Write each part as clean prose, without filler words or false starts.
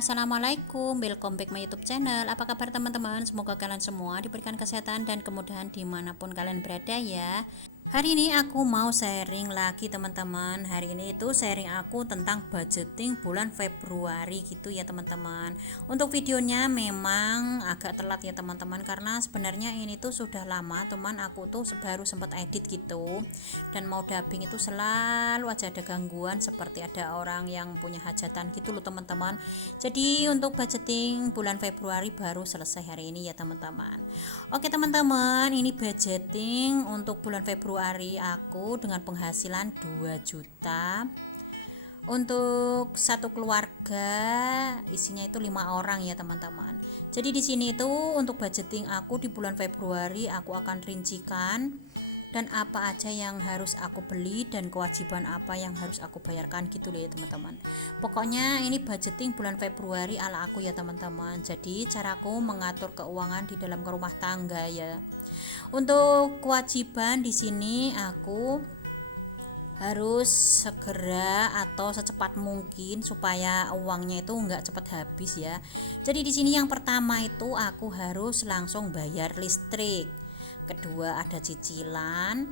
Assalamualaikum, welcome back my YouTube channel. Apa kabar teman-teman? Semoga kalian semua diberikan kesehatan dan kemudahan dimanapun kalian berada ya. Hari ini aku mau sharing lagi teman-teman. Hari ini itu sharing aku tentang budgeting bulan Februari gitu ya teman-teman. Untuk videonya memang agak telat ya teman-teman, karena sebenarnya ini tuh sudah lama teman, aku tuh baru sempat edit gitu. Dan mau dubbing itu selalu aja ada gangguan, seperti ada orang yang punya hajatan gitu loh teman-teman. Jadi untuk budgeting bulan Februari baru selesai hari ini ya teman-teman. Oke teman-teman, ini budgeting untuk bulan Februari aku dengan penghasilan 2 juta. Untuk satu keluarga isinya itu 5 orang ya teman-teman. Jadi di sini itu untuk budgeting aku di bulan Februari aku akan rincikan dan apa aja yang harus aku beli dan kewajiban apa yang harus aku bayarkan gitu loh ya teman-teman. Pokoknya ini budgeting bulan Februari ala aku ya teman-teman. Jadi caraku mengatur keuangan di dalam rumah tangga ya. Untuk kewajiban di sini aku harus segera atau secepat mungkin supaya uangnya itu enggak cepat habis ya. Jadi di sini yang pertama itu aku harus langsung bayar listrik. Kedua ada cicilan.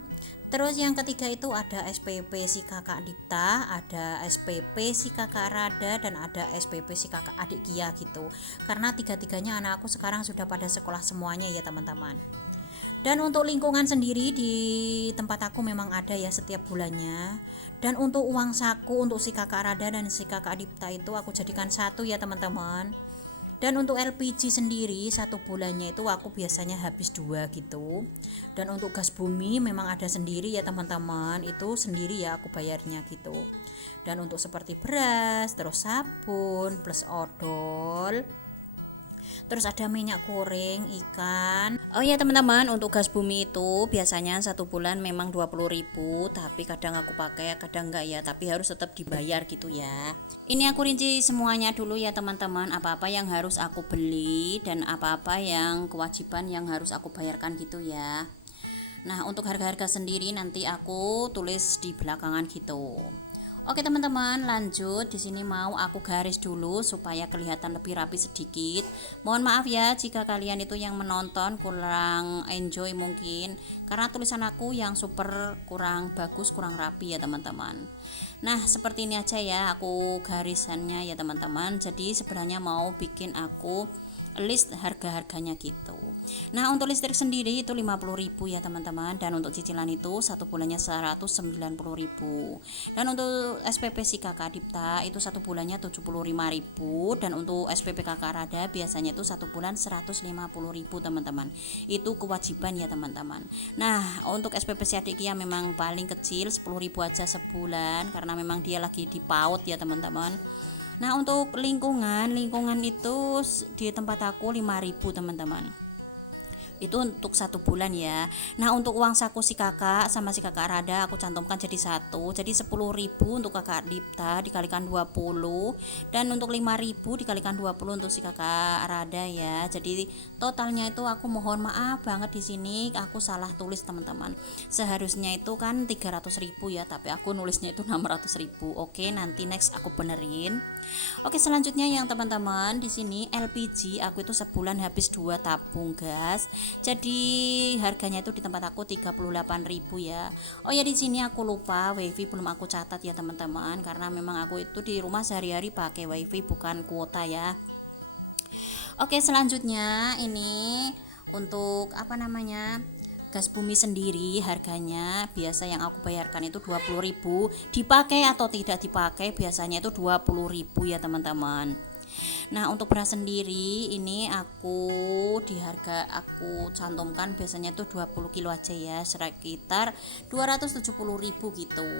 Terus yang ketiga itu ada SPP si kakak Dipta, ada SPP si kakak Rada, dan ada SPP si kakak adik Kia gitu. Karena tiga-tiganya anak aku sekarang sudah pada sekolah semuanya ya teman-teman. Dan untuk lingkungan sendiri di tempat aku memang ada ya setiap bulannya. Dan untuk uang saku untuk si kakak Rada dan si kakak Dipta itu aku jadikan satu ya teman-teman. Dan untuk LPG sendiri satu bulannya itu aku biasanya habis 2 gitu. Dan untuk gas bumi memang ada sendiri ya teman-teman, itu sendiri ya aku bayarnya gitu. Dan untuk seperti beras, terus sabun, plus odol, terus ada minyak goreng, ikan. Oh ya teman-teman, untuk gas bumi itu biasanya satu bulan memang 20.000, tapi kadang aku pakai kadang enggak ya, tapi harus tetap dibayar gitu ya. Ini aku rinci semuanya dulu ya teman-teman, apa-apa yang harus aku beli dan apa-apa yang kewajiban yang harus aku bayarkan gitu ya. Nah untuk harga-harga sendiri nanti aku tulis di belakangan gitu. Oke teman-teman, lanjut. Di sini mau aku garis dulu supaya kelihatan lebih rapi sedikit. Mohon maaf ya jika kalian itu yang menonton kurang enjoy mungkin, karena tulisan aku yang super kurang bagus, kurang rapi ya teman-teman. Nah seperti ini aja ya aku garisannya ya teman-teman. Jadi sebenarnya mau bikin aku list harga-harganya gitu. Nah untuk listrik sendiri itu 50.000 ya teman-teman, dan untuk cicilan itu satu bulannya 190.000. Dan untuk SPP si kakak Dipta itu satu bulannya 75.000, dan untuk SPP kakak Rada biasanya itu satu bulan 150.000 teman-teman. Itu kewajiban ya teman-teman. Nah untuk SPP si adik Kia memang paling kecil 10.000 aja sebulan, karena memang dia lagi di PAUD ya teman-teman. Nah untuk lingkungan itu di tempat aku 5.000 teman-teman, itu untuk satu bulan ya. Nah untuk uang saku si kakak sama si kakak Rada aku cantumkan jadi satu, jadi 10.000 untuk kakak Dipta dikalikan 20, dan untuk 5.000 dikalikan 20 untuk si kakak Rada ya. Jadi totalnya itu aku mohon maaf banget, di sini aku salah tulis teman-teman, seharusnya itu kan 300.000 ya, tapi aku nulisnya itu 600.000. Oke nanti next aku benerin. Oke selanjutnya yang teman-teman, di sini LPG aku itu sebulan habis 2 tabung gas. Jadi harganya itu di tempat aku 38.000 ya. Oh ya di sini aku lupa wifi belum aku catat ya teman-teman, karena memang aku itu di rumah sehari-hari pakai wifi bukan kuota ya. Oke selanjutnya ini untuk apa namanya, gas bumi sendiri harganya biasa yang aku bayarkan itu 20.000, dipakai atau tidak dipakai biasanya itu 20.000 ya teman-teman. Nah untuk beras sendiri ini aku di harga aku cantumkan biasanya tuh 20 kilo aja ya, sekitar 270.000 gitu.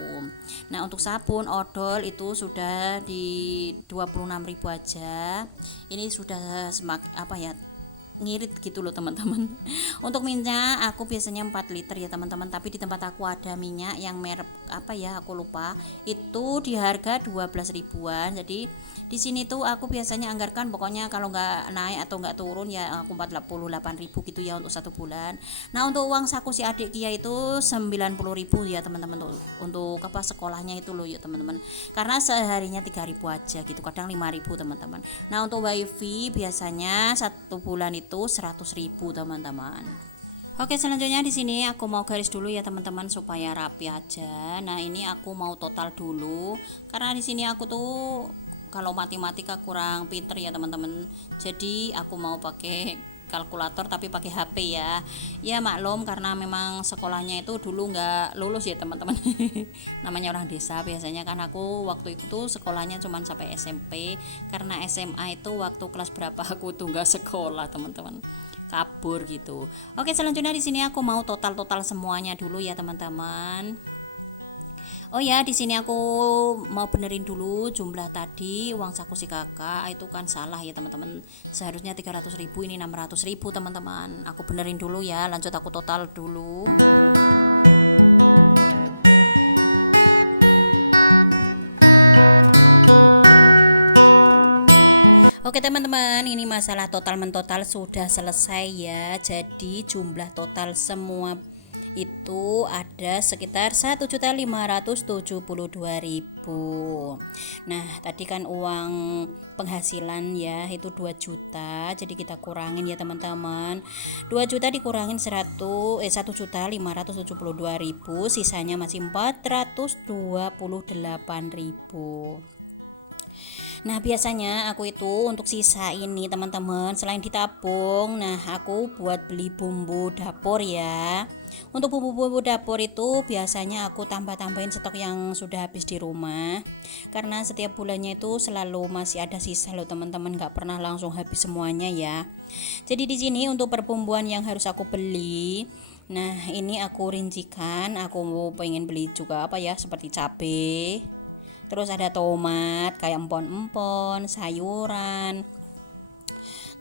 Nah untuk sabun odol itu sudah di 26.000 aja. Ini sudah apa ya, ngirit gitu loh teman-teman. Untuk minyak aku biasanya 4 liter ya teman-teman, tapi di tempat aku ada minyak yang merek apa ya aku lupa, itu di harga 12 ribuan. Jadi Di sini tuh aku biasanya anggarkan pokoknya kalau nggak naik atau nggak turun ya aku 48.000 gitu ya untuk 1 bulan. Nah untuk uang saku si adik Kia itu 90.000 ya teman-teman, untuk apa sekolahnya itu loh ya teman-teman. Karena seharinya 3.000 aja gitu, kadang 5.000 teman-teman. Nah untuk wifi biasanya 1 bulan itu 100.000 teman-teman. Oke, selanjutnya di sini aku mau garis dulu ya teman-teman supaya rapi aja. Nah, ini aku mau total dulu karena di sini aku tuh kalau matematika kurang pinter ya teman-teman. Jadi aku mau pakai kalkulator tapi pakai HP ya. Ya maklum karena memang sekolahnya itu dulu nggak lulus ya teman-teman. Namanya orang desa biasanya kan aku waktu itu tuh sekolahnya cuma sampai SMP karena SMA itu waktu kelas berapa aku tuh nggak sekolah teman-teman, kabur gitu. Oke, selanjutnya di sini aku mau total semuanya dulu ya teman-teman. Oh ya, di sini aku mau benerin dulu jumlah tadi uang saku si kakak itu kan salah ya teman-teman. Seharusnya 300.000, ini 600.000 teman-teman. Aku benerin dulu ya, lanjut aku total dulu. Oke teman-teman, ini masalah total mentotal sudah selesai ya. Jadi jumlah total semua itu ada sekitar 1.572.000. Nah, tadi kan uang penghasilan ya itu 2 juta. Jadi kita kurangin ya teman-teman. 2 juta dikurangin 1.572.000, sisanya masih 428.000. Nah biasanya aku itu untuk sisa ini teman-teman selain ditabung, nah aku buat beli bumbu dapur ya. Untuk bumbu-bumbu dapur itu biasanya aku tambah-tambahin stok yang sudah habis di rumah. Karena setiap bulannya itu selalu masih ada sisa loh teman-teman, nggak pernah langsung habis semuanya ya. Jadi di sini untuk perbumbuan yang harus aku beli, nah ini aku rincikan, aku pengen beli juga apa ya seperti cabai. Terus ada tomat kayak empon-empon, sayuran.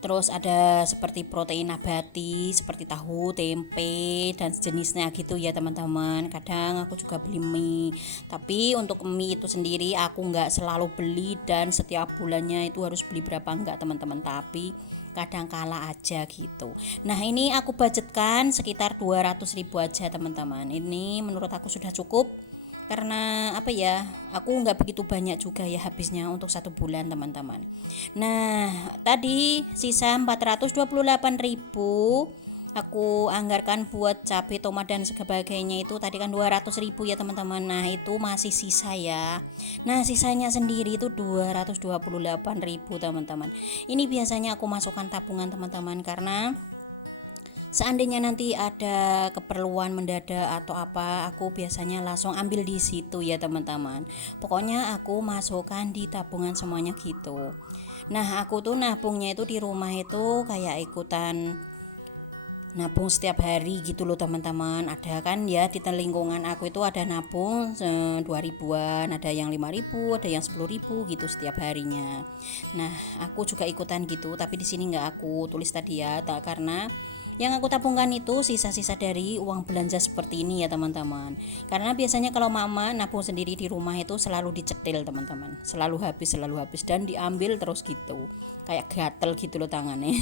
Terus ada seperti protein nabati seperti tahu, tempe dan sejenisnya gitu ya teman-teman. Kadang aku juga beli mie. Tapi untuk mie itu sendiri aku nggak selalu beli dan setiap bulannya itu harus beli berapa enggak teman-teman. Tapi kadang kala aja gitu. Nah ini aku budgetkan sekitar 200.000 aja teman-teman. Ini menurut aku sudah cukup karena apa ya, aku nggak begitu banyak juga ya habisnya untuk 1 bulan teman-teman. Nah tadi sisa 428.000 aku anggarkan buat cabai, tomat dan sebagainya, itu tadi kan 200.000 ya teman-teman. Nah itu masih sisa ya. Nah sisanya sendiri itu 228.000 teman-teman. Ini biasanya aku masukkan tabungan teman-teman, karena seandainya nanti ada keperluan mendadak atau apa, aku biasanya langsung ambil di situ ya teman-teman. Pokoknya aku masukkan di tabungan semuanya gitu. Nah aku tuh nabungnya itu di rumah itu kayak ikutan nabung setiap hari gitu loh teman-teman. Ada kan ya di lingkungan aku itu ada nabung 2 ribuan, ada yang 5.000, ada yang 10.000 gitu setiap harinya. Nah aku juga ikutan gitu, tapi di sini nggak aku tulis tadi ya, karena yang aku tabungkan itu sisa-sisa dari uang belanja seperti ini ya teman-teman. Karena biasanya kalau mama nabung sendiri di rumah itu selalu dicetil teman-teman, selalu habis dan diambil terus gitu, kayak gatel gitu loh tangannya.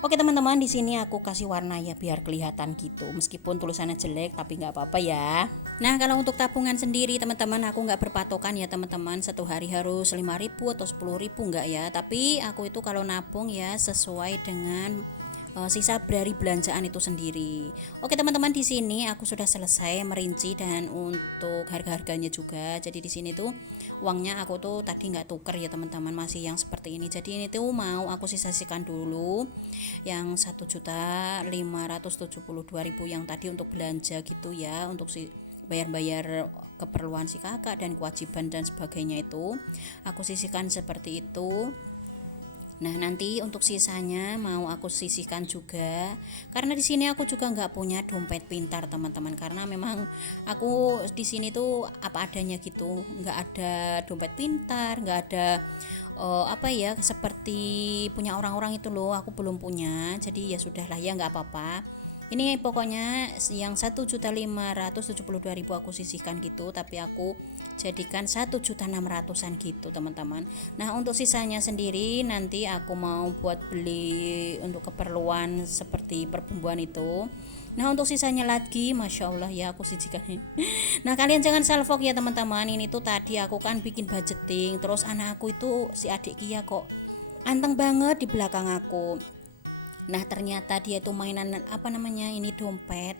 Oke teman-teman, di sini aku kasih warna ya biar kelihatan gitu, meskipun tulisannya jelek tapi nggak apa-apa ya. Nah kalau untuk tabungan sendiri teman-teman, aku nggak berpatokan ya teman-teman, 1 hari harus 5.000 atau 10.000 nggak ya. Tapi aku itu kalau nabung ya sesuai dengan sisa dari belanjaan itu sendiri. Oke teman-teman, di sini aku sudah selesai merinci dan untuk harga-harganya juga. Jadi di sini tuh uangnya aku tuh tadi nggak tuker ya teman-teman, masih yang seperti ini. Jadi ini tuh mau aku sisihkan dulu yang 1.572.000 yang tadi untuk belanja gitu ya, untuk si bayar-bayar keperluan si kakak dan kewajiban dan sebagainya itu aku sisihkan seperti itu. Nah nanti untuk sisanya mau aku sisihkan juga, karena di sini aku juga nggak punya dompet pintar teman-teman, karena memang aku di sini tuh apa adanya gitu, nggak ada dompet pintar, nggak ada apa ya seperti punya orang-orang itu loh, aku belum punya. Jadi ya sudahlah ya nggak apa-apa. Ini pokoknya yang 1.572.000 aku sisihkan gitu, tapi aku jadikan 1.600.000-an gitu teman-teman. Nah untuk sisanya sendiri nanti aku mau buat beli untuk keperluan seperti perbumbuan itu. Nah untuk sisanya lagi, masya Allah ya aku sisihkan. Nah kalian jangan salfok ya teman-teman. Ini tuh tadi aku kan bikin budgeting, terus anak aku itu si adik Kia kok anteng banget di belakang aku. Nah ternyata dia itu mainan apa namanya ini dompet.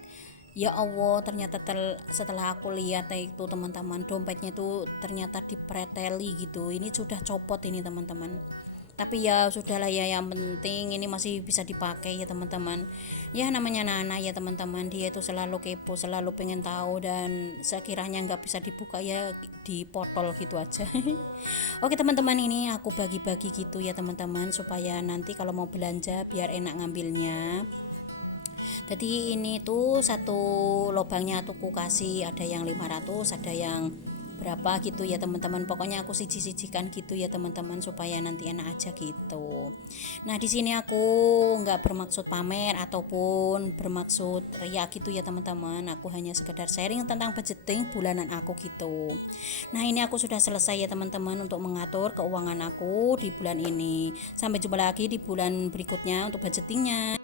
Ya Allah ternyata setelah aku lihat itu teman-teman, dompetnya itu ternyata dipreteli gitu. Ini sudah copot ini teman-teman, tapi ya sudahlah ya, yang penting ini masih bisa dipakai ya teman-teman. Ya namanya anak-anak ya teman-teman, dia itu selalu kepo, selalu pengen tahu, dan sekiranya nggak bisa dibuka ya dipotol gitu aja. Oke teman-teman, ini aku bagi-bagi gitu ya teman-teman, supaya nanti kalau mau belanja biar enak ngambilnya. Jadi ini tuh satu lubangnya tuh aku kasih ada yang 500, ada yang berapa gitu ya teman-teman. Pokoknya aku siji-sijikan gitu ya teman-teman, supaya nanti enak aja gitu. Nah di sini aku nggak bermaksud pamer ataupun bermaksud ria gitu ya teman-teman. Aku hanya sekedar sharing tentang budgeting bulanan aku gitu. Nah ini aku sudah selesai ya teman-teman untuk mengatur keuangan aku di bulan ini. Sampai jumpa lagi di bulan berikutnya untuk budgetingnya.